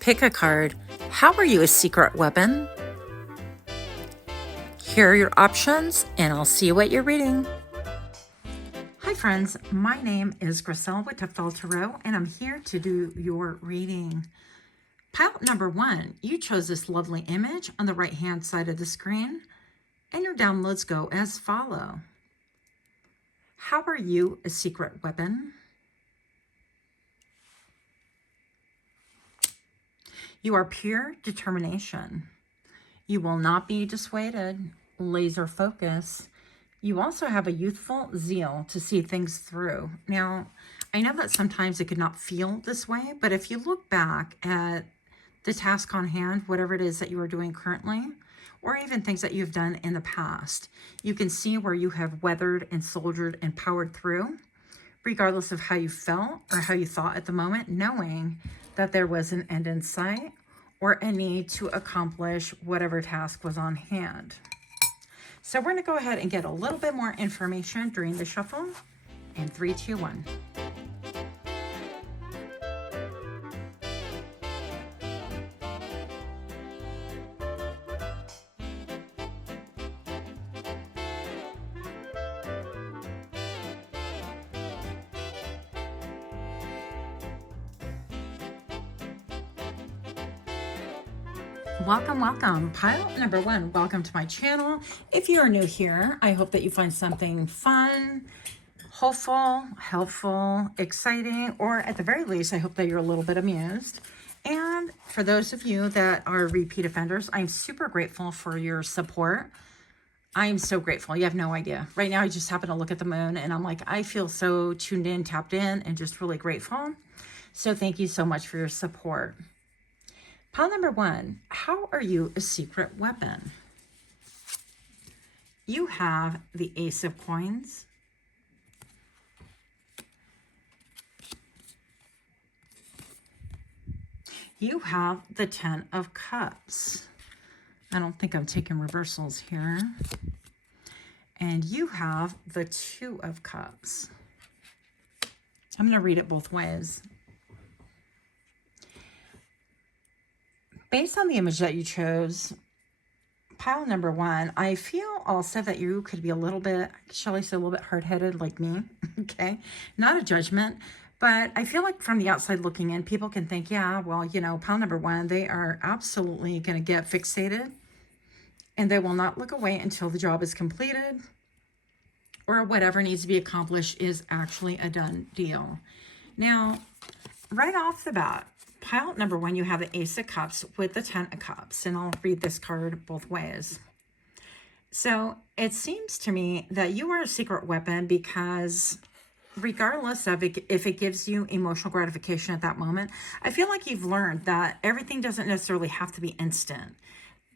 Pickacard, how are you a secret weapon? Here are your options, and I'll see what you're reading. Hi friends, my name is Griselle with Toughdolltarot, and I'm here to do your reading. Pile number 1, you chose this lovely image on the right hand side of the screen, and your downloads go as follow. How are you a secret weapon? You are pure determination. You will not be dissuaded. Laser focus. You also have a youthful zeal to see things through. Now, I know that sometimes it could not feel this way, but if you look back at the task on hand, whatever it is that you are doing currently, or even things that you've done in the past, you can see where you have weathered and soldiered and powered through, regardless of how you felt or how you thought at the moment, knowing that there was an end in sight or a need to accomplish whatever task was on hand. So we're going to go ahead and get a little bit more information during the shuffle in 3, 2, 1. Welcome. Pile number 1, welcome to my channel. If you are new here, I hope that you find something fun, hopeful, helpful, exciting, or at the very least, I hope that you're a little bit amused. And for those of you that are repeat offenders, I'm super grateful for your support. I am so grateful. You have no idea. Right now, I just happen to look at the moon and I'm like, I feel so tuned in, tapped in, and just really grateful. So thank you so much for your support. Pile number 1, how are you a secret weapon? You have the Ace of Coins. You have the 10 of Cups. I don't think I'm taking reversals here. And you have the 2 of Cups. I'm going to read it both ways. Based on the image that you chose, pile number 1, I feel also that you could be a little bit, shall I say, a little bit hard-headed like me, okay? Not a judgment, but I feel like from the outside looking in, people can think, yeah, well, you know, pile number 1, they are absolutely going to get fixated, and they will not look away until the job is completed or whatever needs to be accomplished is actually a done deal. Now, right off the bat, pile number 1, you have the Ace of Cups with the 10 of Cups, and I'll read this card both ways. So it seems to me that you are a secret weapon because regardless of if it gives you emotional gratification at that moment, I feel like you've learned that everything doesn't necessarily have to be instant.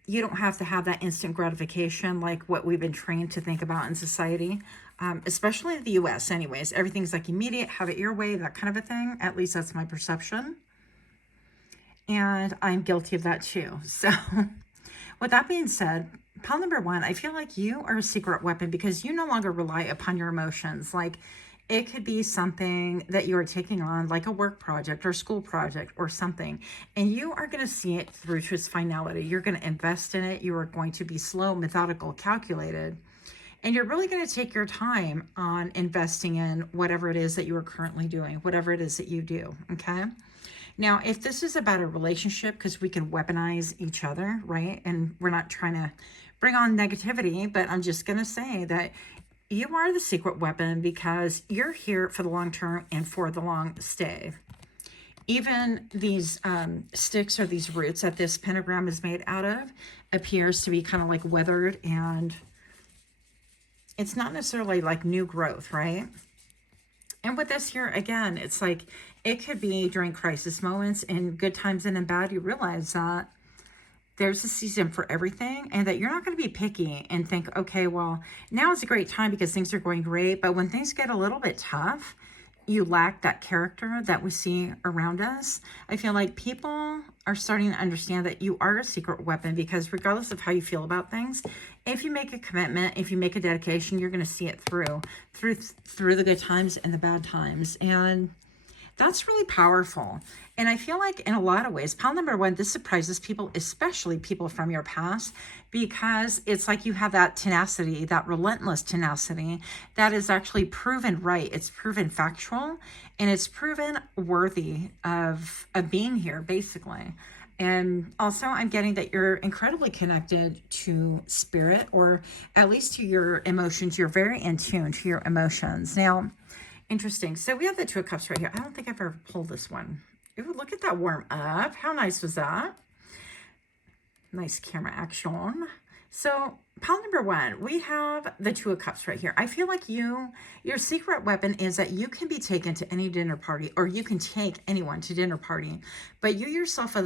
You don't have to have that instant gratification like what we've been trained to think about in society, especially in the US anyways. Everything's like immediate, have it your way, that kind of a thing. At least that's my perception. And I'm guilty of that too. So with that being said, pile number 1, I feel like you are a secret weapon because you no longer rely upon your emotions. Like it could be something that you are taking on, like a work project or school project or something, and you are going to see it through to its finality. You're going to invest in it. You are going to be slow, methodical, calculated, and you're really going to take your time on investing in whatever it is that you are currently doing, whatever it is that you do, okay? Now, if this is about a relationship, because we can weaponize each other, right? And we're not trying to bring on negativity, but I'm just going to say that you are the secret weapon because you're here for the long term and for the long stay. Even these sticks or these roots that this pentagram is made out of appears to be kind of like weathered, and it's not necessarily like new growth, right? And with this here, again, it's like it could be during crisis moments, in good times and in bad, you realize that there's a season for everything and that you're not going to be picky and think, okay, well, now is a great time because things are going great. But when things get a little bit tough, you lack that character that we see around us. I feel like people are starting to understand that you are a secret weapon because regardless of how you feel about things, if you make a commitment, if you make a dedication, you're going to see it through the good times and the bad times. And That's really powerful. And I feel like in a lot of ways, pile number one, this surprises people, especially people from your past, because it's like you have that tenacity, that relentless tenacity that is actually proven right. It's proven factual, and it's proven worthy of being here, basically. And also, I'm getting that you're incredibly connected to spirit, or at least to your emotions. You're very in tune to your emotions. Now, interesting. So we have the Two of Cups right here. I don't think I've ever pulled this one. Ooh, look at that warm up. How nice was that? Nice camera action. So pile number one, we have the Two of Cups right here. I feel like your secret weapon is that you can be taken to any dinner party, or you can take anyone to dinner party, but you yourself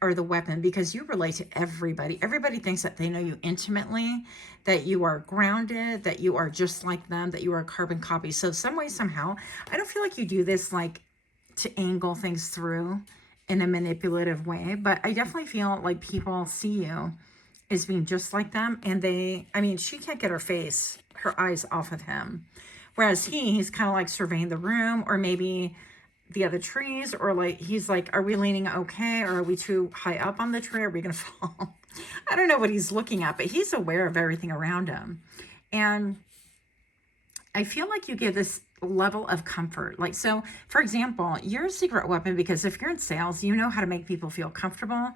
are the weapon, because you relate to everybody. Everybody thinks that they know you intimately, that you are grounded, that you are just like them, that you are a carbon copy. So some way, somehow, I don't feel like you do this like to angle things through in a manipulative way, but I definitely feel like people see you as being just like them, and she can't get her eyes off of him. Whereas he's kind of like surveying the room, or maybe the other trees, or like, he's like, are we leaning okay? Or are we too high up on the tree? Are we going to fall? I don't know what he's looking at, but he's aware of everything around him. And I feel like you give this level of comfort. Like, so for example, you're a secret weapon because if you're in sales, you know how to make people feel comfortable.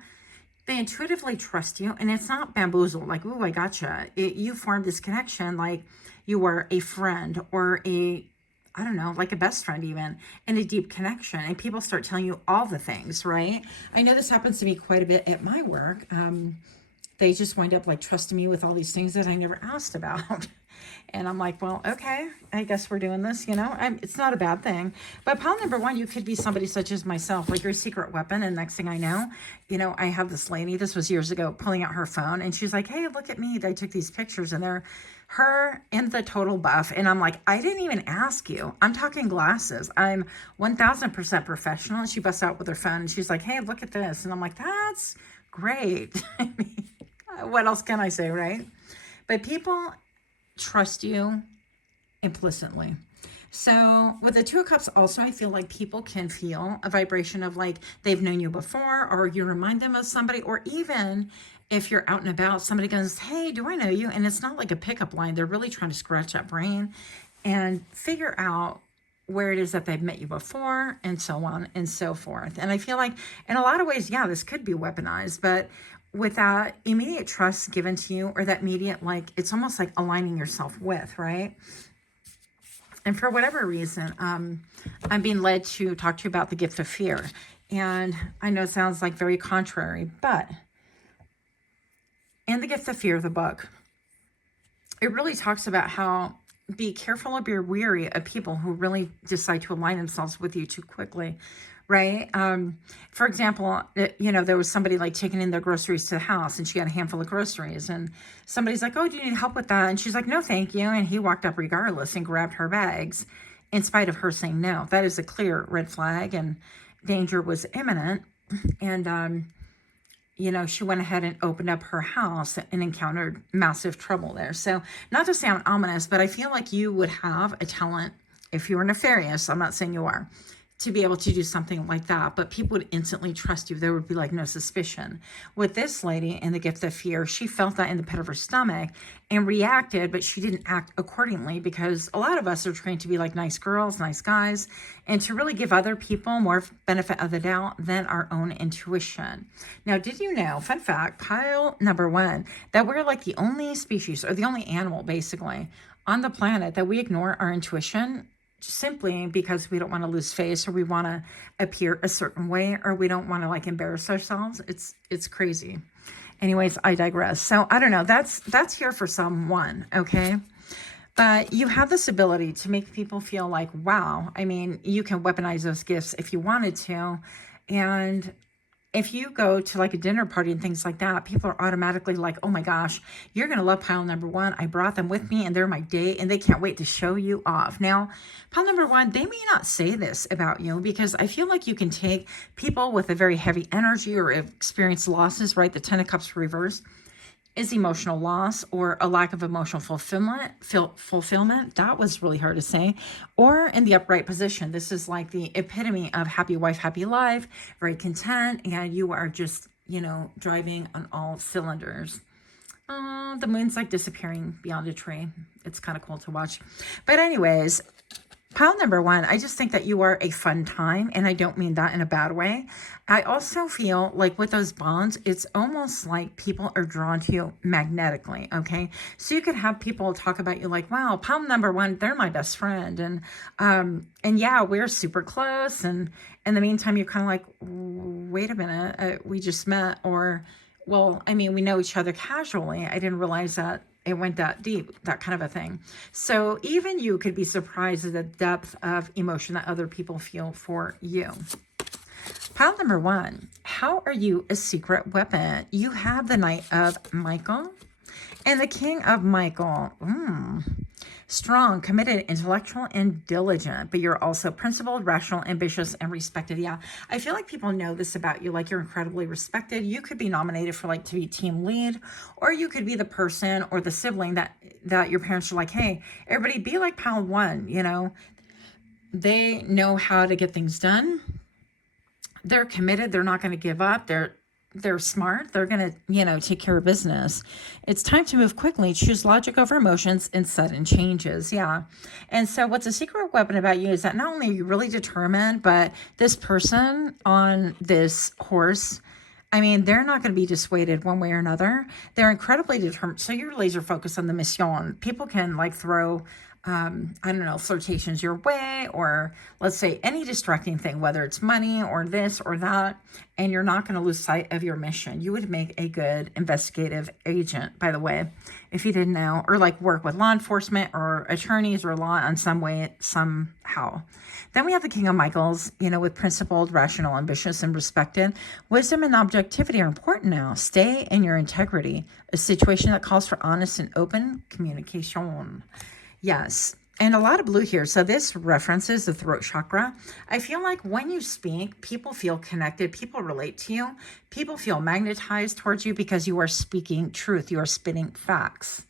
They intuitively trust you, and it's not bamboozled, like, ooh, I gotcha. You formed this connection like you are a friend, or I don't know, like a best friend even, and a deep connection. And people start telling you all the things, right? I know this happens to me quite a bit at my work. They just wind up like trusting me with all these things that I never asked about. And I'm like, well, okay, I guess we're doing this, it's not a bad thing. But pile number one, you could be somebody such as myself, like your secret weapon. And next thing I know, I have this lady, this was years ago, pulling out her phone, and she's like, hey, look at me. I took these pictures, and they're her in the total buff. And I'm like, I didn't even ask you. I'm talking glasses. I'm 1000% professional. And she busts out with her phone, and she's like, hey, look at this. And I'm like, that's great. I mean, what else can I say, right? But people trust you implicitly. So with the Two of Cups also, I feel like people can feel a vibration of like they've known you before, or you remind them of somebody, or even if you're out and about, somebody goes, hey, do I know you? And it's not like a pickup line. They're really trying to scratch that brain and figure out where it is that they've met you before, and so on and so forth. And I feel like in a lot of ways, yeah, this could be weaponized, but with that immediate trust given to you, or that immediate, like, it's almost like aligning yourself with, right? And for whatever reason, I'm being led to talk to you about the gift of fear. And I know it sounds like very contrary, but in the gift of fear, the book, it really talks about how be careful or be weary of people who really decide to align themselves with you too quickly, right? For example, there was somebody like taking in their groceries to the house, and she had a handful of groceries, and somebody's like, oh, do you need help with that? And she's like, no, thank you. And he walked up regardless and grabbed her bags in spite of her saying no. That is a clear red flag, and danger was imminent. And, she went ahead and opened up her house and encountered massive trouble there. So not to sound ominous, but I feel like you would have a talent, if you were nefarious, I'm not saying you are, to be able to do something like that, but people would instantly trust you. There would be like no suspicion. With this lady in the gift of fear, she felt that in the pit of her stomach and reacted, but she didn't act accordingly, because a lot of us are trained to be like nice girls, nice guys, and to really give other people more benefit of the doubt than our own intuition. Now, did you know, fun fact, pile number one, that we're like the only species, or the only animal basically on the planet, that we ignore our intuition simply because we don't want to lose face, or we want to appear a certain way, or we don't want to like embarrass ourselves. It's crazy. Anyways, I digress. So I don't know. That's here for someone, okay? But you have this ability to make people feel like, wow. I mean, you can weaponize those gifts if you wanted to, and if you go to like a dinner party and things like that, people are automatically like, oh my gosh, you're going to love pile number one. I brought them with me, and they're my date, and they can't wait to show you off. Now, pile number one, they may not say this about you, because I feel like you can take people with a very heavy energy or experience losses, right? The 10 of Cups reversed. is emotional loss or a lack of emotional fulfillment. That was really hard to say. Or in the upright position. This is like the epitome of happy wife, happy life, very content, and you are just, driving on all cylinders. The moon's like disappearing beyond a tree. It's kind of cool to watch. But anyways, pile number one, I just think that you are a fun time, and I don't mean that in a bad way. I also feel like with those bonds, it's almost like people are drawn to you magnetically, okay? So you could have people talk about you like, wow, pile number one, they're my best friend. And yeah, we're super close. And in the meantime, you're kind of like, wait a minute, we just met. Or, well, I mean, we know each other casually. I didn't realize that it went that deep, that kind of a thing. So even you could be surprised at the depth of emotion that other people feel for you. Pile number one, how are you a secret weapon? You have the Knight of Michael and the King of Michael. Strong, committed, intellectual, and diligent, but you're also principled, rational, ambitious, and respected. Yeah, I feel like people know this about you, like you're incredibly respected. You could be nominated for to be team lead, or you could be the person or the sibling that your parents are like, hey, everybody be like pile one, They know how to get things done. They're committed. They're not going to give up. They're smart. They're going to, take care of business. It's time to move quickly, choose logic over emotions and sudden changes. Yeah. And so what's a secret weapon about you is that not only are you really determined, but this person on this horse, I mean, they're not going to be dissuaded one way or another. They're incredibly determined. So you're laser focused on the mission. People can throw flirtations your way, or let's say any distracting thing, whether it's money or this or that, and you're not going to lose sight of your mission. You would make a good investigative agent, by the way, if you didn't know, or work with law enforcement or attorneys or law in some way, somehow. Then we have the King of Michaels, with principled, rational, ambitious, and respected. Wisdom and objectivity are important now. Stay in your integrity, a situation that calls for honest and open communication. Yes, and a lot of blue here. So this references the throat chakra. I feel like when you speak, people feel connected. People relate to you. People feel magnetized towards you because you are speaking truth. You are spitting facts.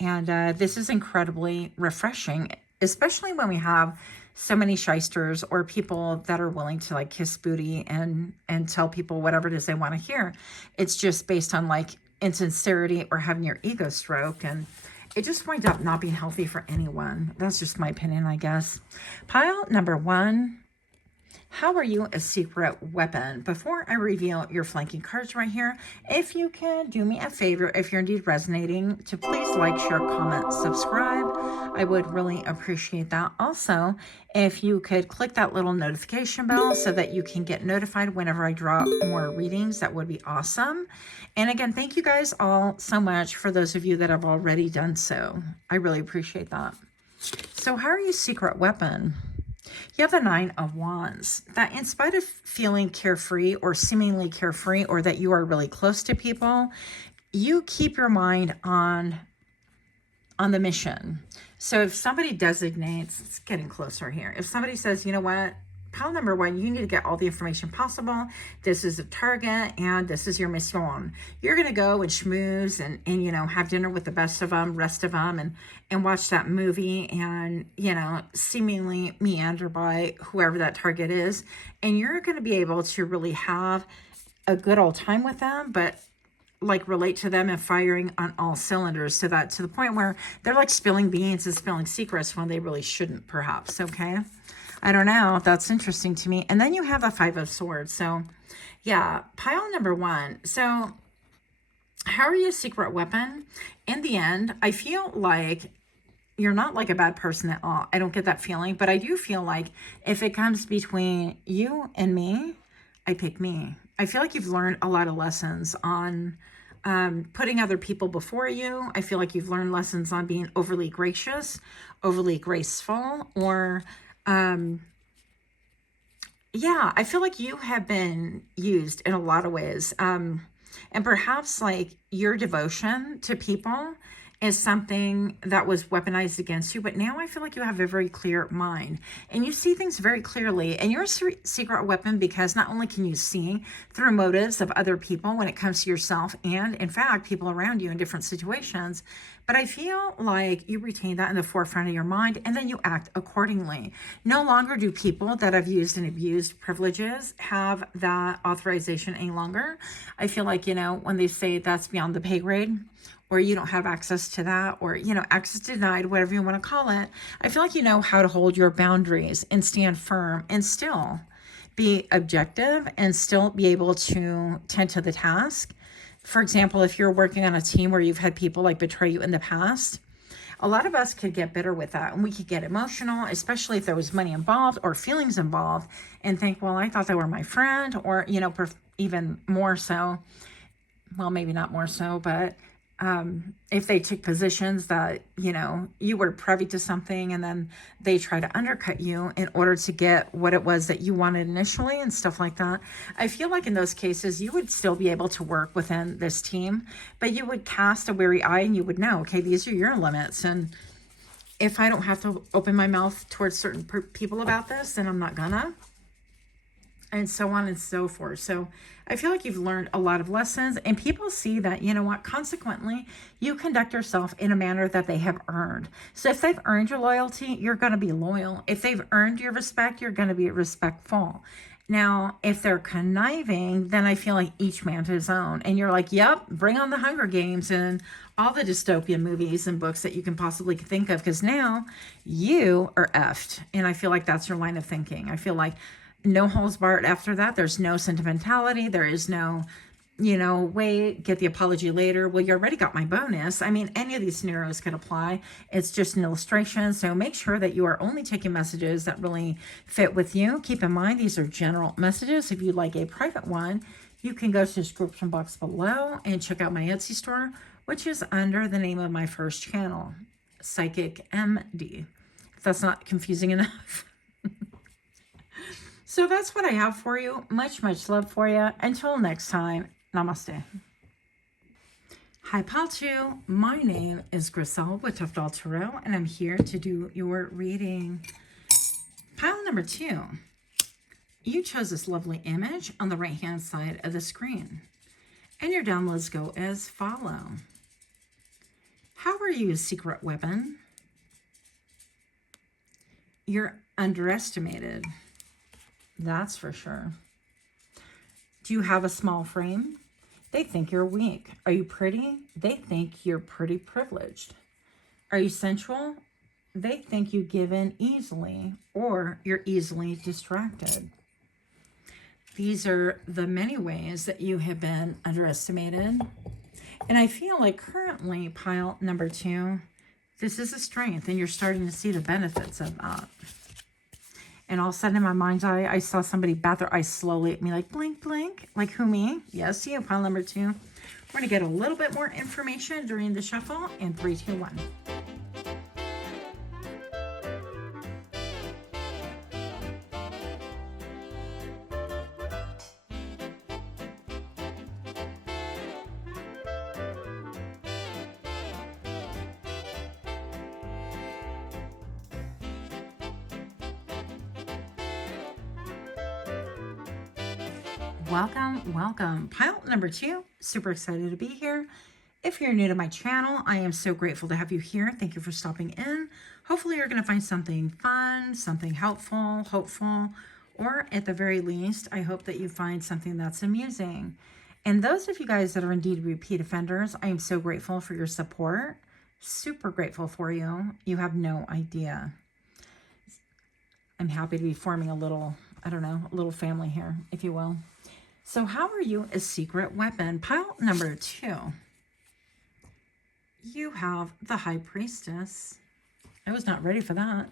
And this is incredibly refreshing, especially when we have so many shysters or people that are willing to kiss booty and tell people whatever it is they want to hear. It's just based on insincerity or having your ego stroke, and it just winds up not being healthy for anyone. That's just my opinion, I guess. Pile number one, how are you a secret weapon? Before I reveal your flanking cards right here, if you can do me a favor, if you're indeed resonating, to please like, share, comment, subscribe. I would really appreciate that. Also, if you could click that little notification bell so that you can get notified whenever I drop more readings, that would be awesome. And again, thank you guys all so much for those of you that have already done so. I really appreciate that. So how are you secret weapon? You have the Nine of Wands. That in spite of feeling carefree or seemingly carefree, or that you are really close to people, you keep your mind on the mission. So if somebody designates, it's getting closer here. If somebody says, you know what, pile number one, you need to get all the information possible. This is the target and this is your mission. You're going to go and schmooze and have dinner with the best of them, rest of them, and watch that movie and, seemingly meander by whoever that target is. And you're going to be able to really have a good old time with them, but relate to them and firing on all cylinders, so that to the point where they're spilling beans and spilling secrets when they really shouldn't, perhaps. Okay. I don't know. That's interesting to me. And then you have the Five of Swords. So yeah, pile number one. So how are you a secret weapon? In the end, I feel like you're not a bad person at all. I don't get that feeling, but I do feel like if it comes between you and me, I pick me. I feel like you've learned a lot of lessons on putting other people before you. I feel like you've learned lessons on being overly gracious, overly graceful, or yeah, I feel like you have been used in a lot of ways. And perhaps your devotion to people is something that was weaponized against you, but now I feel like you have a very clear mind and you see things very clearly, and you're a secret weapon because not only can you see through motives of other people when it comes to yourself and in fact people around you in different situations, but I feel like you retain that in the forefront of your mind and then you act accordingly. No longer do people that have used and abused privileges have that authorization any longer. I feel like, you know, when they say that's beyond the pay grade, or you don't have access to that, or, you know, access denied, whatever you want to call it, I feel like you know how to hold your boundaries and stand firm and still be objective and still be able to tend to the task. For example, if you're working on a team where you've had people like betray you in the past, a lot of us could get bitter with that and we could get emotional, especially if there was money involved or feelings involved, and think, well, I thought they were my friend, or, you know, even more so, well, maybe not more so, but if they took positions that, you know, you were privy to something and then they try to undercut you in order to get what it was that you wanted initially and stuff like that. I feel like in those cases, you would still be able to work within this team, but you would cast a weary eye and you would know, okay, these are your limits. And if I don't have to open my mouth towards certain people about this, then I'm not gonna. And so on and so forth. So I feel like you've learned a lot of lessons, and people see that, you know what, consequently, you conduct yourself in a manner that they have earned. So if they've earned your loyalty, you're going to be loyal. If they've earned your respect, you're going to be respectful. Now, if they're conniving, then I feel like each man to his own. And you're like, yep, bring on the Hunger Games and all the dystopian movies and books that you can possibly think of, because now you are effed. And I feel like that's your line of thinking. I feel like no holds barred after that. There's no sentimentality. There is no, you know, wait, get the apology later. Well, you already got my bonus. I mean, any of these scenarios could apply. It's just an illustration. So make sure that you are only taking messages that really fit with you. Keep in mind, these are general messages. If you'd like a private one, you can go to the description box below and check out my Etsy store, which is under the name of my first channel, PsychicMD. If that's not confusing enough. So that's what I have for you. Much, much love for you. Until next time, namaste. Hi, Palchu. My name is Griselle with Toughdolltarot, and I'm here to do your reading. Pile number 2. You chose this lovely image on the right-hand side of the screen. And your downloads go as follow. How are you, secret weapon? You're underestimated. That's for sure. Do you have a small frame? They think you're weak. Are you pretty? They think you're pretty privileged. Are you sensual? They think you give in easily, or you're easily distracted. These are the many ways that you have been underestimated. And I feel like currently, pile number 2, this is a strength, and you're starting to see the benefits of that. And all of a sudden in my mind's eye, I saw somebody bat their eyes slowly at me, like blink, blink. Like who, me? Yes, you, pile number 2. We're going to get a little bit more information during the shuffle in 3, 2, 1. Welcome. Pile number 2. Super excited to be here. If you're new to my channel, I am so grateful to have you here. Thank you for stopping in. Hopefully you're going to find something fun, something helpful, hopeful, or at the very least, I hope that you find something that's amusing. And those of you guys that are indeed repeat offenders, I am so grateful for your support. Super grateful for you. You have no idea. I'm happy to be forming a little, I don't know, a little family here, if you will. So how are you a secret weapon? Pile number 2. You have the High Priestess. I was not ready for that.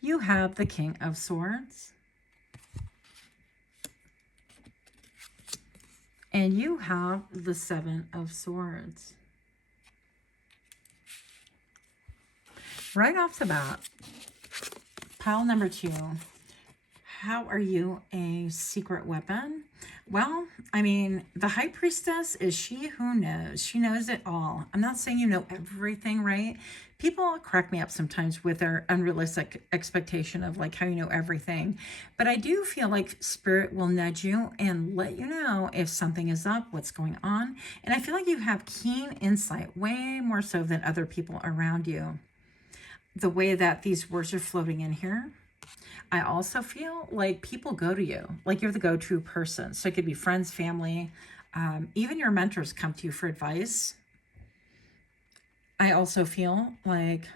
You have the King of Swords. And you have the 7 of Swords. Right off the bat, pile number 2. How are you a secret weapon? Well, I mean, the high priestess is she who knows. She knows it all. I'm not saying you know everything, right? People crack me up sometimes with their unrealistic expectation of like how you know everything. But I do feel like spirit will nudge you and let you know if something is up, what's going on. And I feel like you have keen insight, way more so than other people around you. The way that these words are floating in here, I also feel like people go to you, like you're the go-to person. So it could be friends, family, even your mentors come to you for advice. I also feel like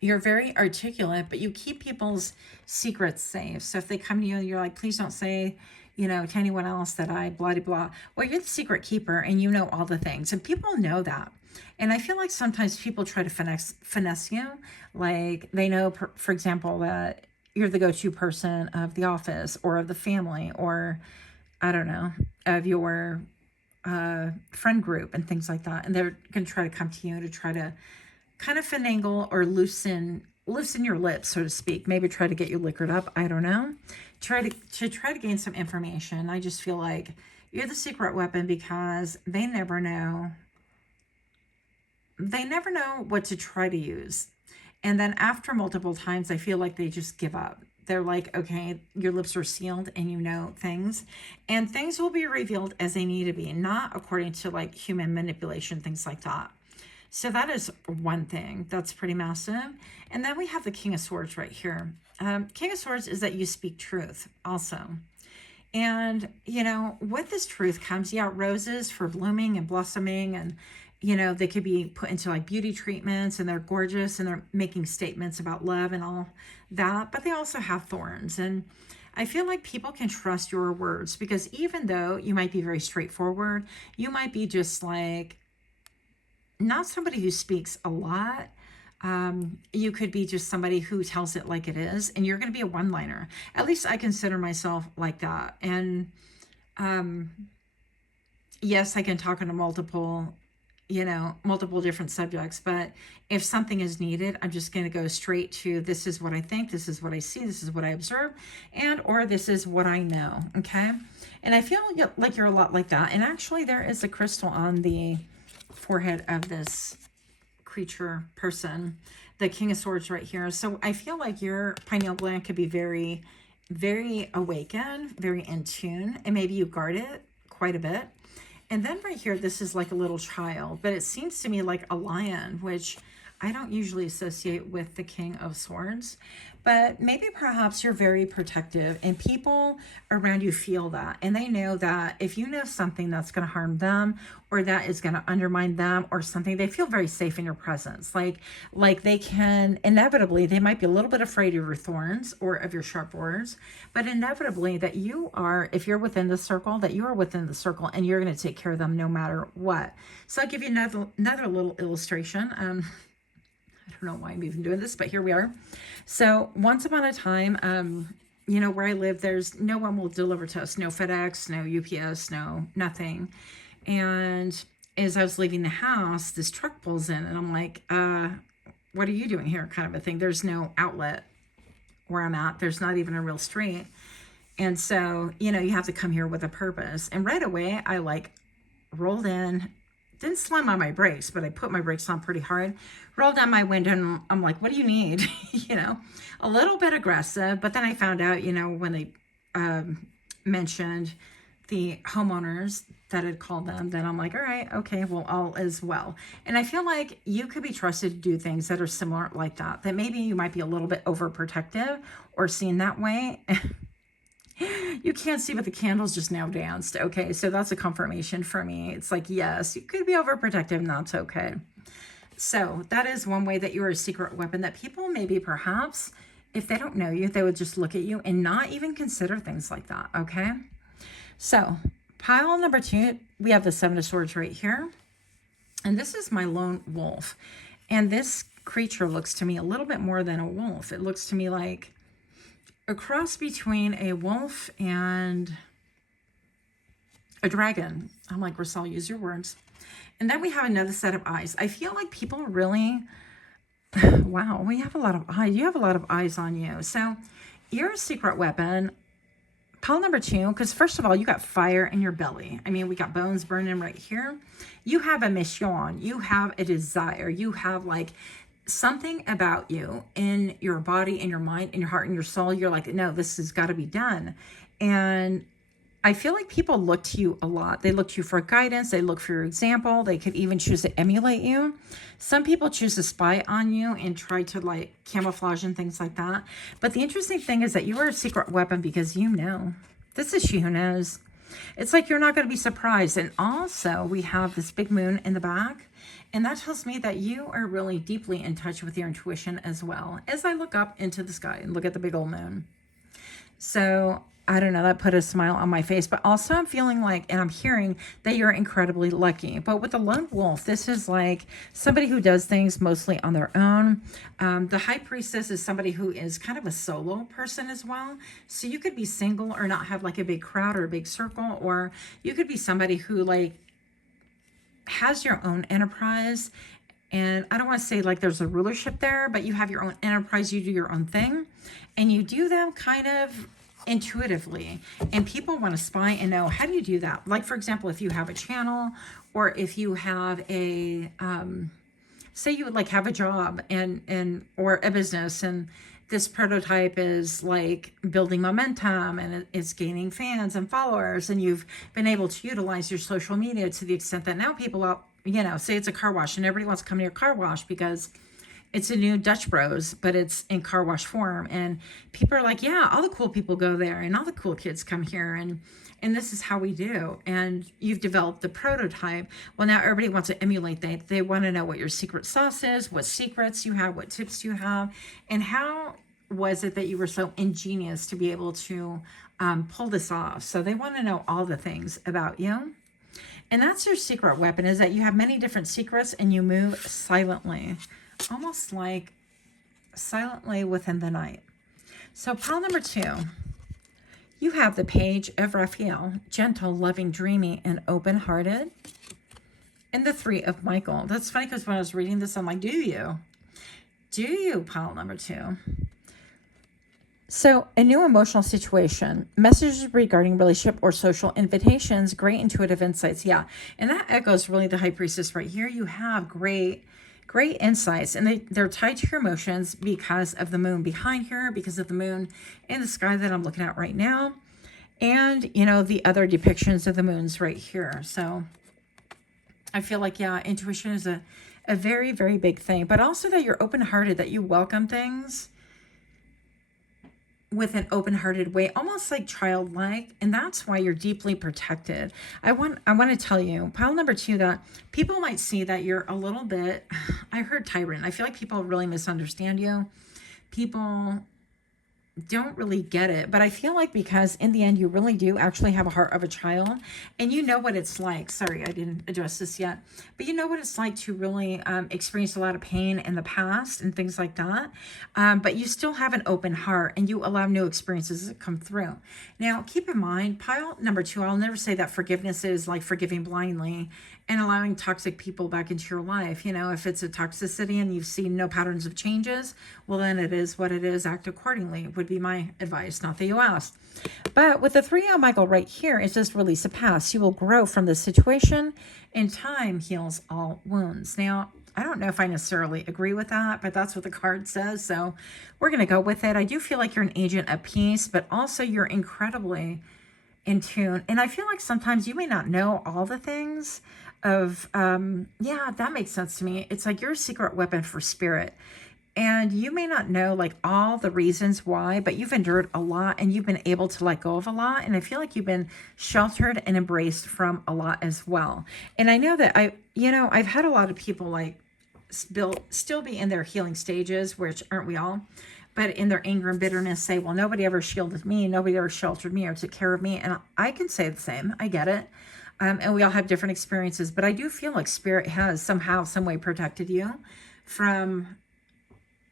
you're very articulate, but you keep people's secrets safe. So if they come to you and you're like, please don't say, you know, to anyone else that I blah, blah, blah. Well, you're the secret keeper and you know all the things. And people know that. And I feel like sometimes people try to finesse you. Like they know, for example, that you're the go-to person of the office or of the family or, I don't know, of your friend group and things like that. And they're going to try to come to you to try to kind of finagle or loosen your lips, so to speak. Maybe try to get you liquored up. I don't know. Try to gain some information. I just feel like you're the secret weapon because they never know. They never know what to try to use. And then after multiple times, I feel like they just give up. They're like, okay, your lips are sealed and you know things. And things will be revealed as they need to be, not according to like human manipulation, things like that. So that is one thing that's pretty massive. And then we have the King of Swords right here. King of Swords is that you speak truth also. And, you know, with this truth comes, yeah, roses for blooming and blossoming. And, you know, they could be put into like beauty treatments and they're gorgeous and they're making statements about love and all that. But they also have thorns. And I feel like people can trust your words because even though you might be very straightforward, you might be just like, not somebody who speaks a lot. You could be just somebody who tells it like it is, and you're going to be a one-liner. At least I consider myself like that. And yes, I can talk on multiple different subjects, but if something is needed, I'm just going to go straight to this is what I think, this is what I see, this is what I observe, or this is what I know. Okay. And I feel like you're a lot like that. And actually there is a crystal on the forehead of this creature person, the King of Swords right here. So I feel like your pineal gland could be very, very awakened, very in tune, and maybe you guard it quite a bit. And then right here, this is like a little child, but it seems to me like a lion, which I don't usually associate with the King of Swords, but maybe perhaps you're very protective and people around you feel that. And they know that if you know something that's going to harm them or that is going to undermine them or something, they feel very safe in your presence. Like they can inevitably, they might be a little bit afraid of your thorns or of your sharp words, but inevitably that you are, if you're within the circle, that you are within the circle and you're going to take care of them no matter what. So I'll give you another little illustration. I don't know why I'm even doing this, but here we are. So once upon a time, you know, where I live, there's no one will deliver to us, no FedEx, no UPS, no nothing. And as I was leaving the house, this truck pulls in and I'm like, what are you doing here? Kind of a thing. There's no outlet where I'm at. There's not even a real street. And so, you know, you have to come here with a purpose. And right away, I like rolled in, didn't slam on my brakes, but I put my brakes on pretty hard, rolled down my window, and I'm like, what do you need? You know, a little bit aggressive. But then I found out, you know, when they mentioned the homeowners that had called them, then I'm like, all right, okay, well, all is well. And I feel like you could be trusted to do things that are similar like that, that maybe you might be a little bit overprotective or seen that way. You can't see, but the candles just now danced. Okay, so that's a confirmation for me. It's like, yes, you could be overprotective, and that's okay. So that is one way that you are a secret weapon that people maybe perhaps, if they don't know you, they would just look at you and not even consider things like that, okay? So pile number 2, we have the Seven of Swords right here. And this is my lone wolf. And this creature looks to me a little bit more than a wolf. It looks to me like a cross between a wolf and a dragon. I'm like, Rosal, use your words. And then we have another set of eyes. I feel like people really, wow, we have a lot of eyes. You have a lot of eyes on you. So your secret weapon, pile number 2, because first of all, you got fire in your belly. I mean, we got bones burning right here. You have a mission. You have a desire. You have like something about you in your body, in your mind, in your heart, in your soul. You're like, no, this has got to be done. And I feel like people look to you a lot. They look to you for guidance. They look for your example. They could even choose to emulate you. Some people choose to spy on you and try to like camouflage and things like that. But the interesting thing is that you are a secret weapon because you know. This is she who knows. It's like you're not going to be surprised. And also we have this big moon in the back. And that tells me that you are really deeply in touch with your intuition as well. As I look up into the sky and look at the big old moon. So I don't know, that put a smile on my face, but also I'm feeling like, and I'm hearing that you're incredibly lucky. But with the lone wolf, this is like somebody who does things mostly on their own. The high priestess is somebody who is kind of a solo person as well. So you could be single or not have like a big crowd or a big circle, or you could be somebody who like has your own enterprise. And I don't want to say like there's a rulership there, but you have your own enterprise, you do your own thing, and you do them kind of intuitively, and people want to spy and know, how do you do that? Like, for example, if you have a channel, or if you have a say you would like have a job and or a business, and this prototype is like building momentum and it's gaining fans and followers, and you've been able to utilize your social media to the extent that now people out, you know, say it's a car wash and everybody wants to come to your car wash because it's a new Dutch Bros, but it's in car wash form. And people are like, yeah, all the cool people go there and all the cool kids come here. And this is how we do. And you've developed the prototype. Well, now everybody wants to emulate that. They want to know what your secret sauce is, what secrets you have, what tips you have, and how was it that you were so ingenious to be able to pull this off. So they want to know all the things about you. And that's your secret weapon, is that you have many different secrets and you move silently. Almost like silently within the night. So pile number 2, you have the Page of Raphael, gentle, loving, dreamy, and open-hearted. And the 3 of Michael. That's funny because when I was reading this, I'm like, do you? Do you, pile number 2? So a new emotional situation, messages regarding relationship or social invitations, great intuitive insights. Yeah, and that echoes really the High Priestess right here. You have great insights, and they're tied to your emotions because of the moon behind here, because of the moon in the sky that I'm looking at right now, and you know, the other depictions of the moons right here. So I feel like, yeah, intuition is a very, very big thing, but also that you're open-hearted, that you welcome things with an open-hearted way, almost like childlike, and that's why you're deeply protected. I want to tell you, pile number 2, that people might see that you're a little bit, I heard tyrant. I feel like people really misunderstand you. People don't really get it, but I feel like because in the end you really do actually have a heart of a child, and you know what it's like. Sorry, I didn't address this yet, but you know what it's like to really experience a lot of pain in the past and things like that, but you still have an open heart and you allow new experiences to come through. Now keep in mind, pile number 2, I'll never say that forgiveness is like forgiving blindly and allowing toxic people back into your life. You know, if it's a toxicity and you've seen no patterns of changes, well, then it is what it is. Act accordingly would be my advice, not that you asked. But with the 3 of Michael right here, it's just release the past. You will grow from this situation, and time heals all wounds. Now, I don't know if I necessarily agree with that, but that's what the card says. So we're going to go with it. I do feel like you're an agent of peace, but also you're incredibly in tune. And I feel like sometimes you may not know all the things of, yeah, that makes sense to me. It's like you're a secret weapon for spirit. And you may not know like all the reasons why, but you've endured a lot and you've been able to let go of a lot. And I feel like you've been sheltered and embraced from a lot as well. And I know that I've had a lot of people like still be in their healing stages, which aren't we all? But in their anger and bitterness say, well, nobody ever shielded me. Nobody ever sheltered me or took care of me. And I can say the same. I get it. And we all have different experiences, but I do feel like spirit has somehow, some way protected you from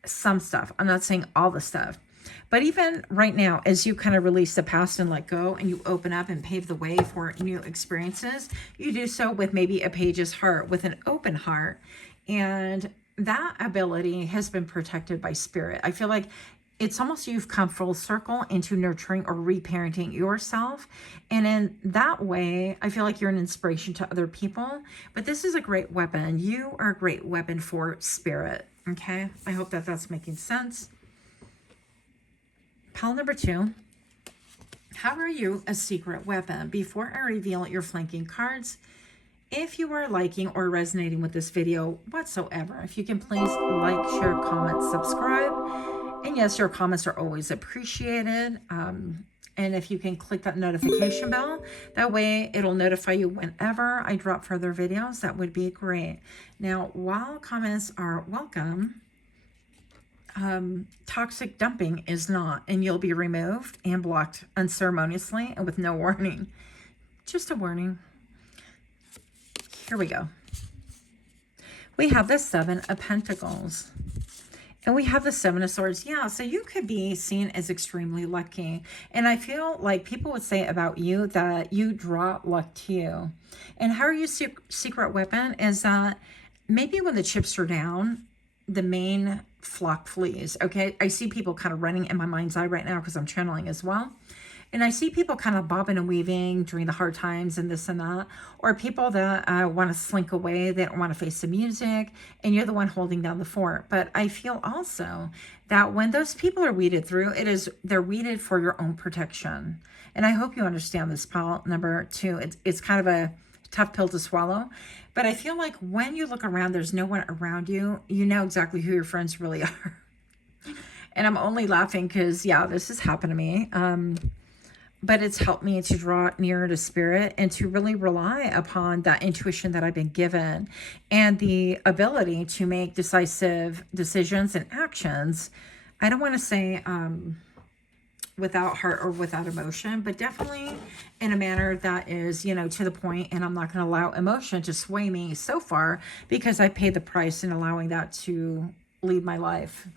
some stuff. I'm not saying all the stuff, but even right now, as you kind of release the past and let go and you open up and pave the way for new experiences, you do so with maybe a page's heart, with an open heart. And that ability has been protected by spirit. I feel like it's almost you've come full circle into nurturing or reparenting yourself. And in that way, I feel like you're an inspiration to other people. But this is a great weapon. You are a great weapon for spirit. Okay? I hope that that's making sense. Pile number 2. How are you a secret weapon? Before I reveal your flanking cards, if you are liking or resonating with this video whatsoever, if you can please like, share, comment, subscribe. And yes, your comments are always appreciated. And if you can click that notification bell, that way it'll notify you whenever I drop further videos. That would be great. Now, while comments are welcome, toxic dumping is not, and you'll be removed and blocked unceremoniously and with no warning. Just a warning. Here we go. We have the 7 of Pentacles. And we have the 7 of Swords. Yeah, so you could be seen as extremely lucky. And I feel like people would say about you that you draw luck to you. And how are you secret weapon is that maybe when the chips are down, the main flock flees. Okay, I see people kind of running in my mind's eye right now because I'm channeling as well. And I see people kind of bobbing and weaving during the hard times and this and that. Or people that want to slink away. They don't want to face the music. And you're the one holding down the fort. But I feel also that when those people are weeded through, they're weeded for your own protection. And I hope you understand this, pile number 2. It's kind of a tough pill to swallow. But I feel like when you look around, there's no one around you. You know exactly who your friends really are. And I'm only laughing because, yeah, this has happened to me. But it's helped me to draw nearer to spirit and to really rely upon that intuition that I've been given and the ability to make decisive decisions and actions. I don't want to say without heart or without emotion, but definitely in a manner that is, you know, to the point, and I'm not going to allow emotion to sway me so far because I paid the price in allowing that to lead my life.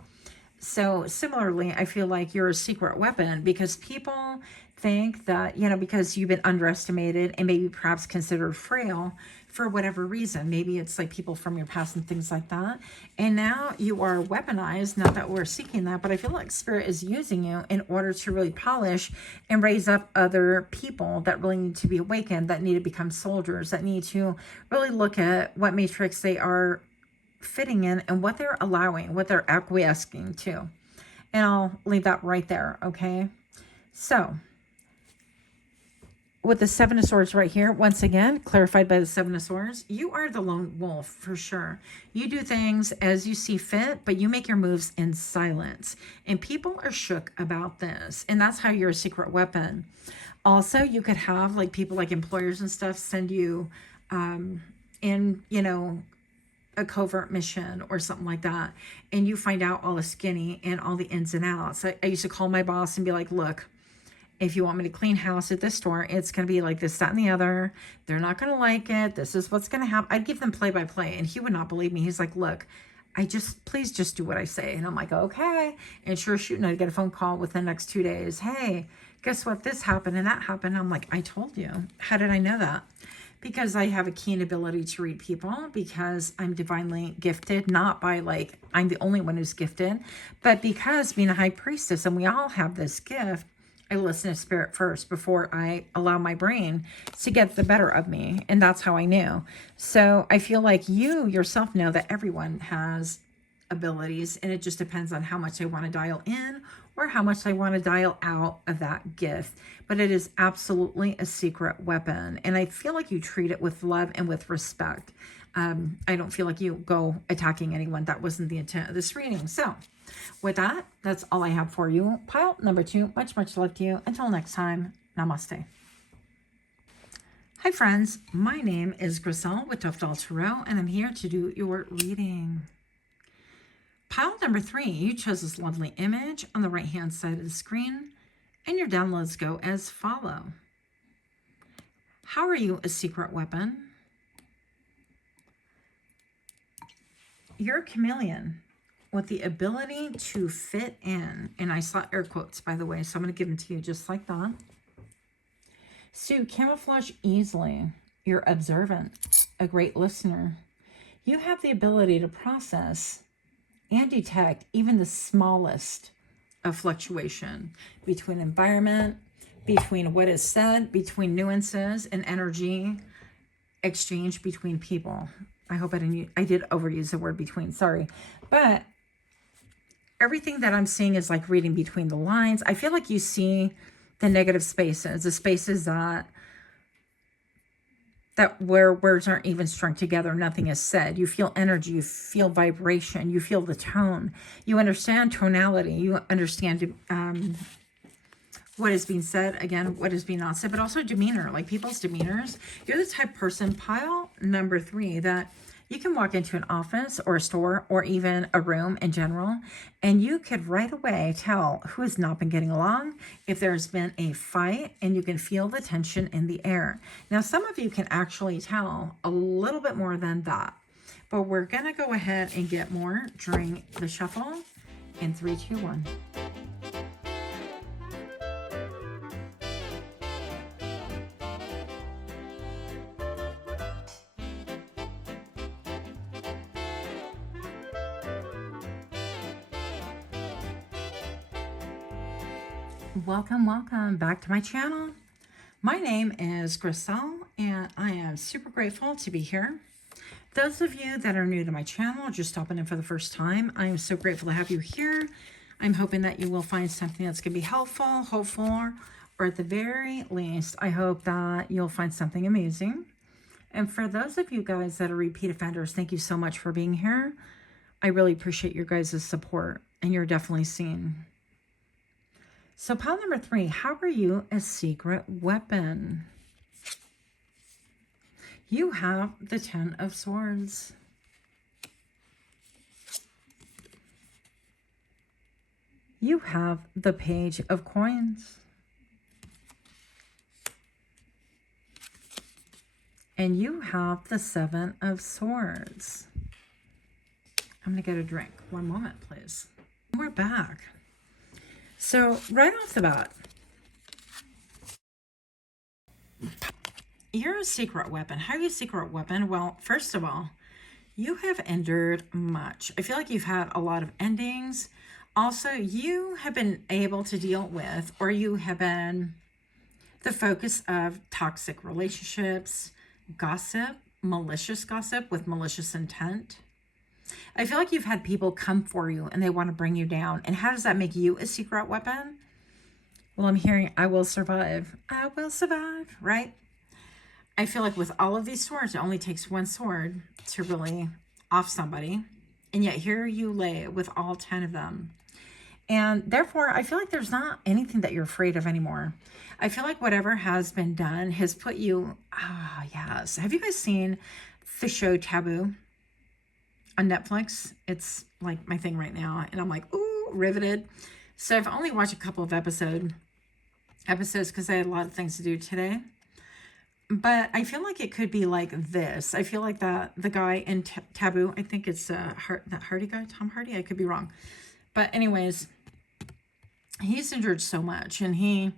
So similarly, I feel like you're a secret weapon because people think that, you know, because you've been underestimated and maybe perhaps considered frail for whatever reason. Maybe it's like people from your past and things like that. And now you are weaponized, not that we're seeking that, but I feel like spirit is using you in order to really polish and raise up other people that really need to be awakened, that need to become soldiers, that need to really look at what matrix they are fitting in and what they're allowing, what they're acquiescing to. And I'll leave that right there, okay? So, with the 7 of Swords right here, once again, clarified by the 7 of Swords, you are the lone wolf for sure. You do things as you see fit, but you make your moves in silence. And people are shook about this. And that's how you're a secret weapon. Also, you could have like people like employers and stuff send you in, you know, a covert mission or something like that. And you find out all the skinny and all the ins and outs. I used to call my boss and be like, look, if you want me to clean house at this store, it's going to be like this, that, and the other. They're not going to like it. This is what's going to happen. I'd give them play by play. And he would not believe me. He's like, look, please just do what I say. And I'm like, okay. And sure shooting, I'd get a phone call within the next 2 days. Hey, guess what? This happened and that happened. I'm like, I told you. How did I know that? Because I have a keen ability to read people, because I'm divinely gifted, not by like, I'm the only one who's gifted, but because being a high priestess and we all have this gift, I listen to spirit first before I allow my brain to get the better of me. And that's how I knew. So I feel like you yourself know that everyone has abilities, and it just depends on how much I want to dial in or how much I want to dial out of that gift. But it is absolutely a secret weapon. And I feel like you treat it with love and with respect. I don't feel like you go attacking anyone. That wasn't the intent of this reading. So with that, that's all I have for you. Pile number 2, much, much love to you. Until next time, namaste. Hi friends, my name is Griselle with Toughdolltarot, and I'm here to do your reading. Pile number 3, you chose this lovely image on the right hand side of the screen, and your downloads go as follow. How are you a secret weapon? You're a chameleon with the ability to fit in. And I saw air quotes, by the way, so I'm going to give them to you just like that. So you camouflage easily. You're observant, a great listener. You have the ability to process and detect even the smallest of fluctuation between environment, between what is said, between nuances and energy exchange between people. I hope I did overuse the word between, sorry. But everything that I'm seeing is like reading between the lines. I feel like you see the negative spaces, the spaces that where words aren't even strung together, nothing is said. You feel energy, you feel vibration, you feel the tone. You understand tonality, you understand what is being said, again, what is being not said, but also demeanor, like people's demeanors. You're the type of person, pile number 3, that you can walk into an office or a store or even a room in general, and you could right away tell who has not been getting along, if there's been a fight, and you can feel the tension in the air. Now, some of you can actually tell a little bit more than that, but we're going to go ahead and get more during the shuffle in 3, 2, 1. Welcome back to my channel. My name is Griselle, and I am super grateful to be here. Those of you that are new to my channel, just stopping in for the first time, I am so grateful to have you here. I'm hoping that you will find something that's going to be helpful, hopeful, or at the very least, I hope that you'll find something amazing. And for those of you guys that are repeat offenders, thank you so much for being here. I really appreciate your guys' support, and you're definitely seen. So pile number 3, how are you a secret weapon? You have the 10 of Swords. You have the Page of Coins. And you have the 7 of Swords. I'm going to get a drink. One moment, please. We're back. So right off the bat, you're a secret weapon. How are you a secret weapon? Well, first of all, you have endured much. I feel like you've had a lot of endings. Also, you have been able to deal with, or you have been the focus of toxic relationships, gossip, malicious gossip with malicious intent. I feel like you've had people come for you and they want to bring you down. And how does that make you a secret weapon? Well, I'm hearing, I will survive. I will survive, right? I feel like with all of these swords, it only takes one sword to really off somebody. And yet here you lay with all 10 of them. And therefore, I feel like there's not anything that you're afraid of anymore. I feel like whatever has been done has put you, yes. Have you guys seen the show Taboo on Netflix? It's like my thing right now. And I'm like, ooh, riveted. So I've only watched a couple of episodes because I had a lot of things to do today. But I feel like it could be like this. I feel like that the guy in Taboo, I think it's that Hardy guy, Tom Hardy. I could be wrong. But anyways, he's endured so much. And he,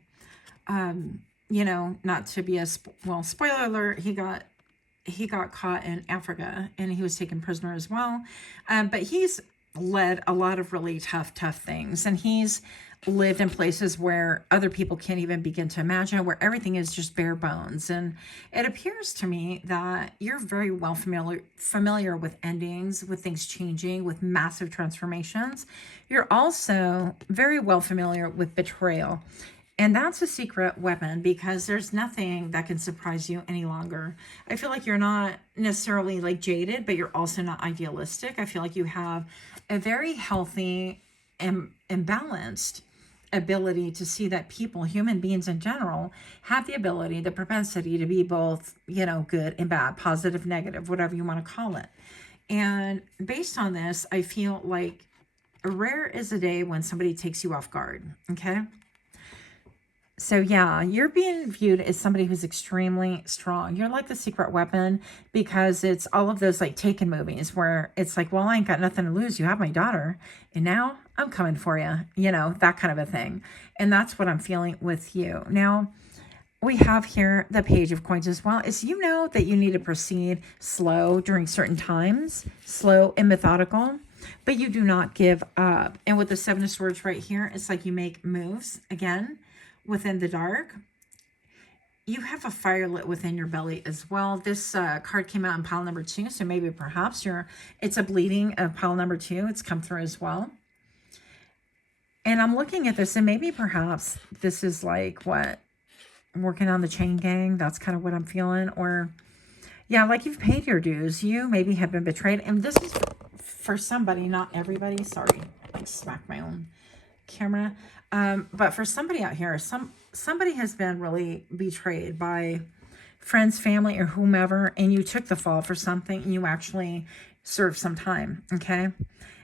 you know, not to be a, spoiler alert, he got caught in Africa and he was taken prisoner as well. But he's led a lot of really tough things. And he's lived in places where other people can't even begin to imagine, where everything is just bare bones. And it appears to me that you're very well familiar with endings, with things changing, with massive transformations. You're also very well familiar with betrayal. And that's a secret weapon because there's nothing that can surprise you any longer. I feel like you're not necessarily like jaded, but you're also not idealistic. I feel like you have a very healthy and balanced ability to see that people, human beings in general, have the ability, the propensity to be both, you know, good and bad, positive, negative, whatever you want to call it. And based on this, I feel like rare is a day when somebody takes you off guard. Okay. So yeah, you're being viewed as somebody who's extremely strong. You're like the secret weapon because it's all of those like Taken movies where it's like, well, I ain't got nothing to lose. You have my daughter and now I'm coming for you, you know, that kind of a thing. And that's what I'm feeling with you. Now, we have here the Page of Coins as well. Is you know that you need to proceed slow during certain times, slow and methodical. but you do not give up. And with the Seven of Swords right here, it's like you make moves again within the dark. You have a fire lit within your belly as well. This card came out in pile number 2, so maybe perhaps it's a bleeding of pile number 2. It's come through as well. And I'm looking at this, and maybe perhaps this is like what, working on the chain gang. That's kind of what I'm feeling. Or yeah, like you've paid your dues. You maybe have been betrayed. And this is for somebody, not everybody. Sorry, I smacked my own camera. But for somebody out here, somebody has been really betrayed by friends, family, or whomever, and you took the fall for something, and you actually served some time, okay?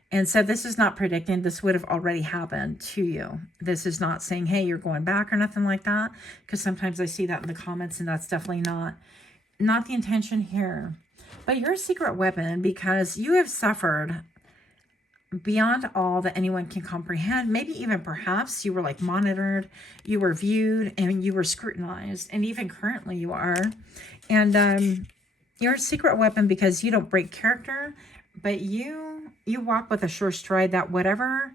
And so this is not predicting this would have already happened to you. This is not saying, hey, you're going back or nothing like that, because sometimes I see that in the comments, and that's definitely not the intention here. But you're a secret weapon because you have suffered beyond all that anyone can comprehend. Maybe even perhaps you were like monitored, you were viewed, and you were scrutinized, and even currently you are. And you're a secret weapon because you don't break character, but you walk with a sure stride that whatever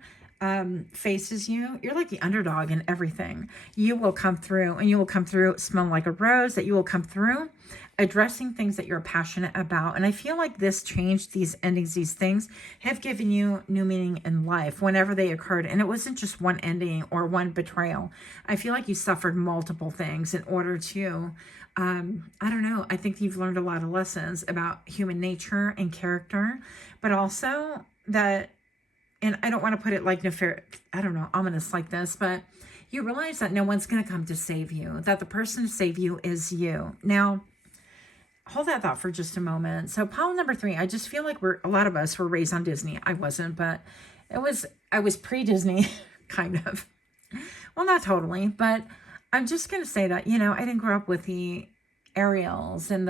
faces you, you're like the underdog in everything. You will come through, and you will come through smelling like a rose, that you will come through addressing things that you're passionate about. And I feel like this change, these endings, these things have given you new meaning in life whenever they occurred. And it wasn't just one ending or one betrayal. I feel like you suffered multiple things in order to, I don't know, I think you've learned a lot of lessons about human nature and character, but also that, and I don't want to put it like I don't know, ominous like this, but you realize that no one's going to come to save you, that the person to save you is you. Now, hold that thought for just a moment. So pile number 3, I just feel like a lot of us were raised on Disney. I wasn't, but I was pre-Disney, kind of. Well, not totally, but I'm just going to say that, I didn't grow up with the Ariels and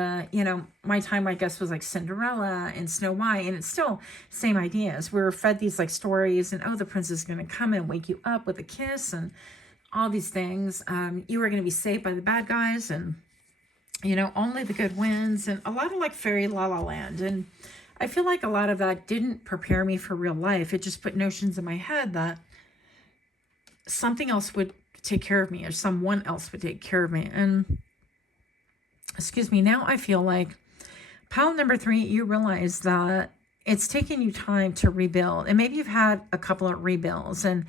my time, I guess, was like Cinderella and Snow White, and it's still same ideas. We were fed these like stories, and the prince is going to come and wake you up with a kiss and all these things. You were going to be saved by the bad guys, and only the good wins, and a lot of like fairy la la land. And I feel like a lot of that didn't prepare me for real life. It just put notions in my head that something else would take care of me, or someone else would take care of me. And excuse me, now I feel like pile number 3, you realize that it's taken you time to rebuild, and maybe you've had a couple of rebuilds, and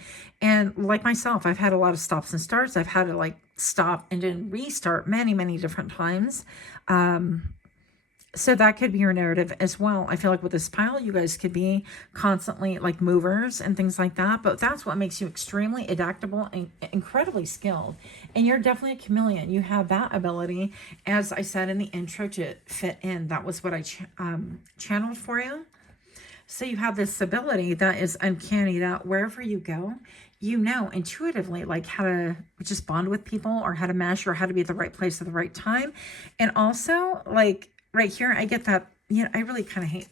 like myself, I've had a lot of stops and starts. I've had to like stop and then restart many different times. So that could be your narrative as well. I feel like with this pile, you guys could be constantly like movers and things like that, but that's what makes you extremely adaptable and incredibly skilled. And you're definitely a chameleon. You have that ability, as I said in the intro, to fit in. That was what I channeled for you. So you have this ability that is uncanny, that wherever you go, intuitively like how to just bond with people, or how to mesh, or how to be at the right place at the right time. And also like right here, I get that, I really kind of hate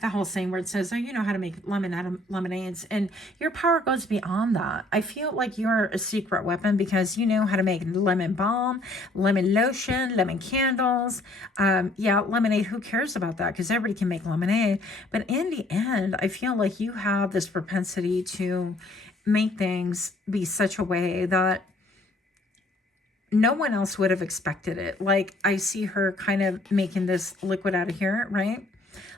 that whole saying where it says, you know how to make lemon out of lemonades, and your power goes beyond that. I feel like you're a secret weapon because you know how to make lemon balm, lemon lotion, lemon candles. Yeah, lemonade, who cares about that? Because everybody can make lemonade. But in the end, I feel like you have this propensity to make things be such a way that no one else would have expected it. Like I see her kind of making this liquid out of here, right?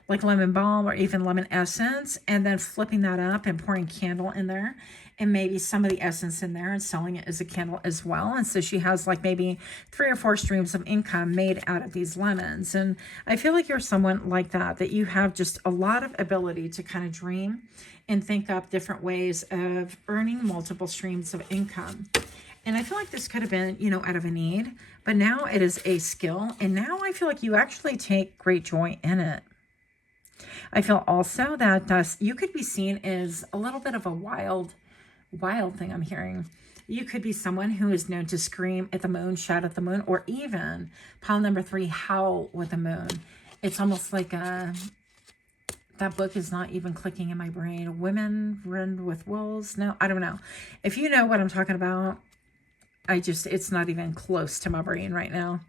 Like lemon balm or even lemon essence, and then flipping that up and pouring candle in there, and maybe some of the essence in there, and selling it as a candle as well. And so she has like maybe 3 or 4 streams of income made out of these lemons. And I feel like you're someone like that you have just a lot of ability to kind of dream and think up different ways of earning multiple streams of income. And I feel like this could have been, out of a need, but now it is a skill. And now I feel like you actually take great joy in it. I feel also that you could be seen as a little bit of a wild thing I'm hearing. You could be someone who is known to scream at the moon, shout at the moon, or even pile number 3, howl with the moon. It's almost like that book is not even clicking in my brain. Women run with wolves. No, I don't know. If you know what I'm talking about, it's not even close to my brain right now.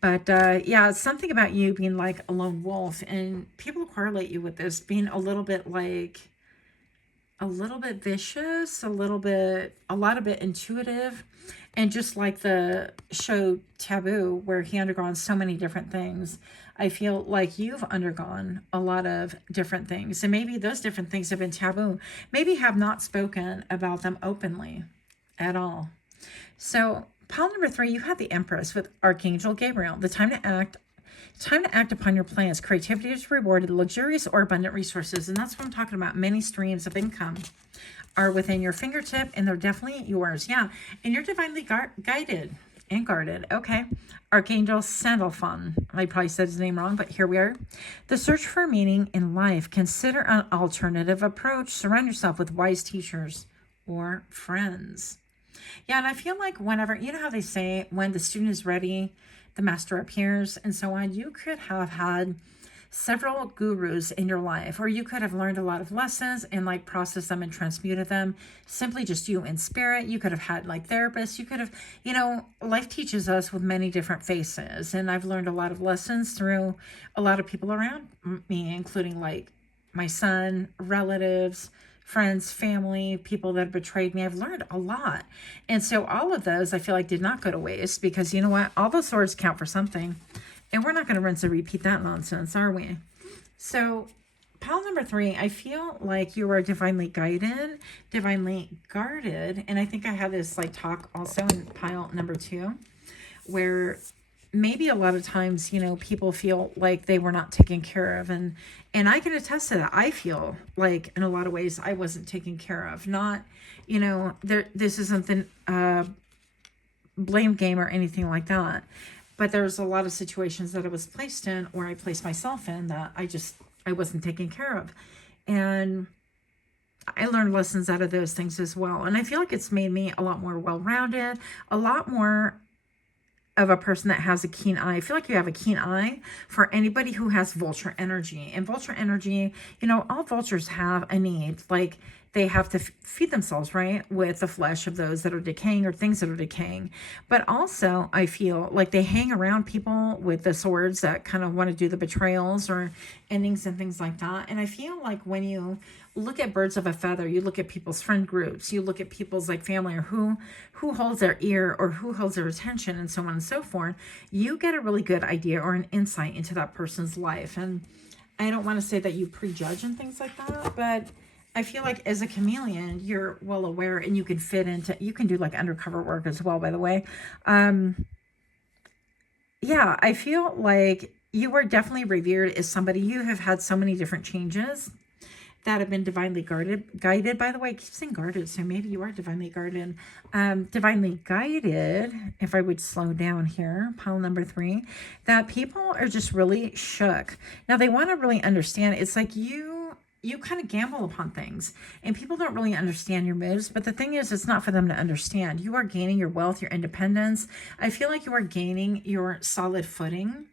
But yeah, it's something about you being like a lone wolf, and people correlate you with this being a little bit like a little bit vicious, a lot of bit intuitive, and just like the show Taboo, where he undergone so many different things. I feel like you've undergone a lot of different things, and maybe those different things have been taboo. Maybe have not spoken about them openly at all. So pile number 3, you have the Empress with Archangel Gabriel. The time to act. Time to act upon your plans. Creativity is rewarded, luxurious or abundant resources. And that's what I'm talking about. Many streams of income are within your fingertip, and they're definitely yours. Yeah. And you're divinely guided and guarded. Okay. Archangel Sandalphon. I probably said his name wrong, but here we are. The search for meaning in life. Consider an alternative approach. Surround yourself with wise teachers or friends. Yeah, and I feel like whenever, you know how they say when the student is ready, the master appears, and so on. You could have had several gurus in your life, or you could have learned a lot of lessons and like processed them and transmuted them, simply just you in spirit. You could have had like therapists. You could have, you know, life teaches us with many different faces, and I've learned a lot of lessons through a lot of people around me, including like my son, relatives, friends, family, people that have betrayed me. I've learned a lot. And so all of those I feel like did not go to waste, because you know what? All those swords count for something. And we're not going to rinse and repeat that nonsense, are we? So pile number 3, I feel like you are divinely guided, divinely guarded. And I think I have this like talk also in pile number 2, where maybe a lot of times, you know, people feel like they were not taken care of. And I can attest to that. I feel like in a lot of ways I wasn't taken care of. Not, you know, this isn't the blame game or anything like that. But there's a lot of situations that I was placed in, or I placed myself in, that I wasn't taken care of. And I learned lessons out of those things as well. And I feel like it's made me a lot more well-rounded, a lot more of a person that has a keen eye. I feel like you have a keen eye for anybody who has vulture energy. And vulture energy, you know, all vultures have a need. Like they have to feed themselves, right, with the flesh of those that are decaying or things that are decaying. But also, I feel like they hang around people with the swords that kind of want to do the betrayals or endings and things like that. And I feel like when you look at birds of a feather, you look at people's friend groups, you look at people's like family, or who holds their ear or who holds their attention, and so on and so forth, you get a really good idea or an insight into that person's life. And I don't want to say that you prejudge and things like that, but I feel like as a chameleon, you're well aware, and you can fit into, you can do like undercover work as well, by the way. Yeah, I feel like you are definitely revered as somebody. You have had so many different changes that have been divinely guided, by the way. I keep saying guarded, so maybe you are divinely guarded. Divinely guided, if I would slow down here, pile number 3, that people are just really shook. Now, they want to really understand. It's like you kind of gamble upon things, and people don't really understand your moves. But the thing is, it's not for them to understand. You are gaining your wealth, your independence. I feel like you are gaining your solid footing.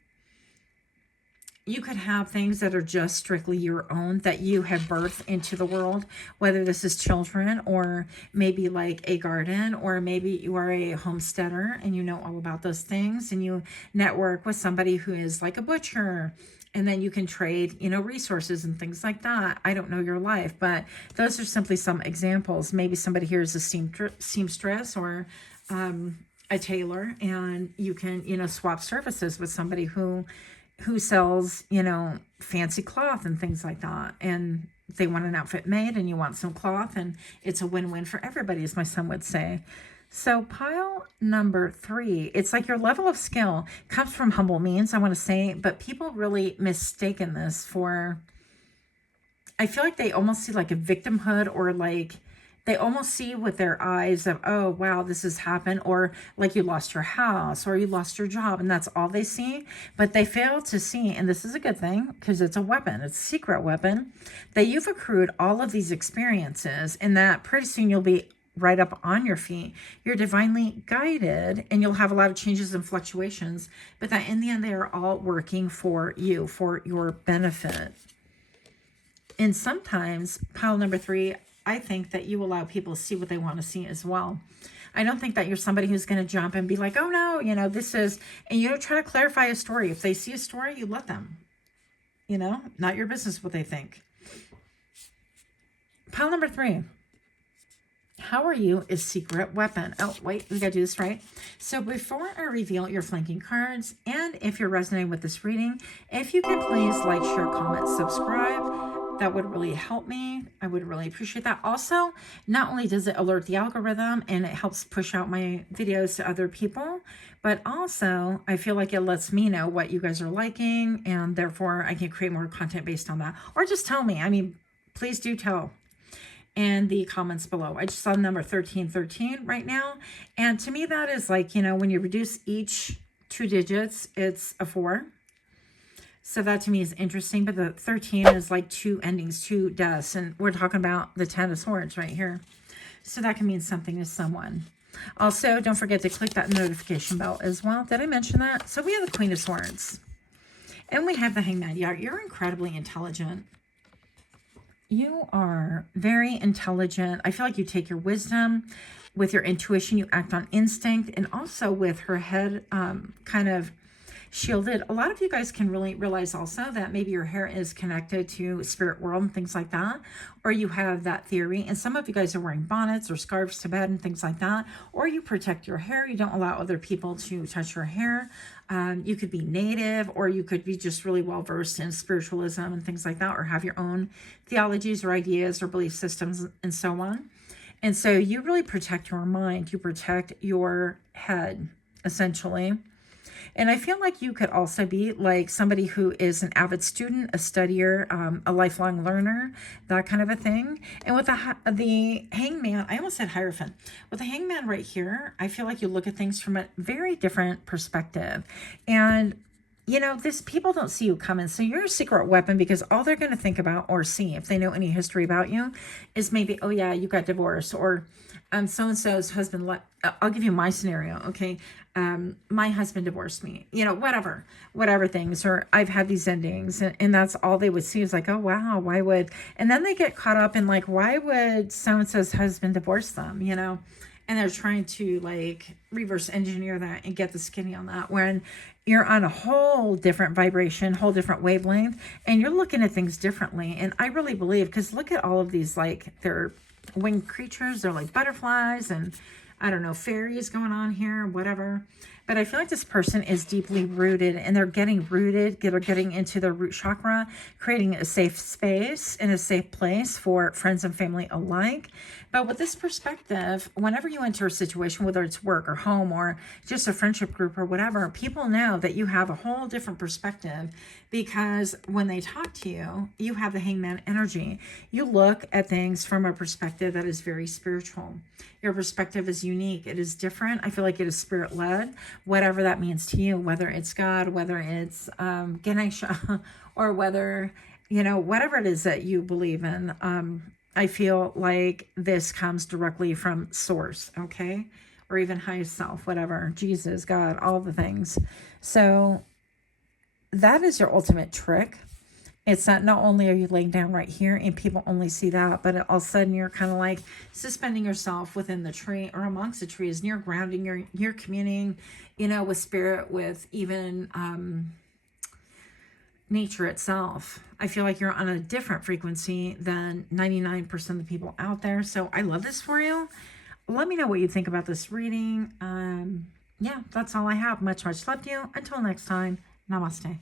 You could have things that are just strictly your own, that you have birthed into the world, whether this is children, or maybe like a garden, or maybe you are a homesteader and you know all about those things, and you network with somebody who is like a butcher, and then you can trade, you know, resources and things like that. I don't know your life, but those are simply some examples. Maybe somebody here is a seamstress or a tailor, and you can, you know, swap services with somebody who sells, you know, fancy cloth and things like that. And they want an outfit made, and you want some cloth, and it's a win-win for everybody, as my son would say. So pile number 3, it's like your level of skill comes from humble means, I want to say, but people really mistaken this for, I feel like they almost see like a victimhood, or like they almost see with their eyes of, oh, wow, this has happened, or like you lost your house or you lost your job, and that's all they see. But they fail to see, and this is a good thing because it's a weapon, it's a secret weapon, that you've accrued all of these experiences, and that pretty soon you'll be right up on your feet. You're divinely guided, and you'll have a lot of changes and fluctuations, but that in the end, they are all working for you, for your benefit. And sometimes, pile number 3, I think that you allow people to see what they want to see as well. I don't think that you're somebody who's going to jump and be like, oh no, you know, this is, and you don't try to clarify a story. If they see a story, you let them, you know, not your business what they think. Pile number 3. How are you is secret weapon. Oh, wait, we got to do this right. So before I reveal your flanking cards, and if you're resonating with this reading, if you could please like, share, comment, subscribe, that would really help me. I would really appreciate that. Also, not only does it alert the algorithm and it helps push out my videos to other people, but also I feel like it lets me know what you guys are liking, and therefore I can create more content based on that. Or just tell me. I mean, please do tell in the comments below. I just saw the number 1313 right now. And to me, that is like, you know, when you reduce each 2 digits, it's a 4. So that to me is interesting. But the 13 is like 2 endings, 2 deaths. And we're talking about the 10 of Swords right here. So that can mean something to someone. Also, don't forget to click that notification bell as well. Did I mention that? So we have the Queen of Swords. And we have the Hangman. Yeah, you're incredibly intelligent. You are very intelligent. I feel like you take your wisdom with your intuition. You act on instinct, and also with her head kind of shielded. A lot of you guys can really realize also that maybe your hair is connected to spirit world and things like that, or you have that theory. And some of you guys are wearing bonnets or scarves to bed and things like that, or you protect your hair. You don't allow other people to touch your hair. You could be native, or you could be just really well versed in spiritualism and things like that, or have your own theologies or ideas or belief systems and so on. And so you really protect your mind. You protect your head, essentially. And I feel like you could also be like somebody who is an avid student, a studier, a lifelong learner, that kind of a thing. And with the Hangman, I almost said Hierophant. With the Hangman right here, I feel like you look at things from a very different perspective. And you know, people don't see you coming. So you're a secret weapon, because all they're going to think about or see, if they know any history about you, is maybe, oh yeah, you got divorced, or so-and-so's husband I'll give you my scenario. Okay. My husband divorced me, you know, whatever things, or I've had these endings, and that's all they would see is like, oh wow, why would, and then they get caught up in like, why would so-and-so's husband divorce them, you know? And they're trying to like reverse engineer that and get the skinny on that, when you're on a whole different vibration, whole different wavelength, and you're looking at things differently. And I really believe, because look at all of these, like, they're winged creatures, they're like butterflies, and I don't know, fairies going on here, whatever. But I feel like this person is deeply rooted, and they're getting rooted, they're getting into their root chakra, creating a safe space and a safe place for friends and family alike. But with this perspective, whenever you enter a situation, whether it's work or home or just a friendship group or whatever, people know that you have a whole different perspective, because when they talk to you, you have the Hangman energy. You look at things from a perspective that is very spiritual. Your perspective is unique. It is different. I feel like it is spirit-led, whatever that means to you, whether it's God, whether it's Ganesha, or whether, you know, whatever it is that you believe in. I feel like this comes directly from source, okay? Or even highest self, whatever, Jesus, God, all the things. So that is your ultimate trick. It's that not only are you laying down right here and people only see that, but all of a sudden you're kind of like suspending yourself within the tree or amongst the trees, and you're grounding, you're communing, you know, with spirit, with even nature itself. I feel like you're on a different frequency than 99% of the people out there. So I love this for you. Let me know what you think about this reading. Yeah, that's all I have. Much love to you. Until next time, namaste.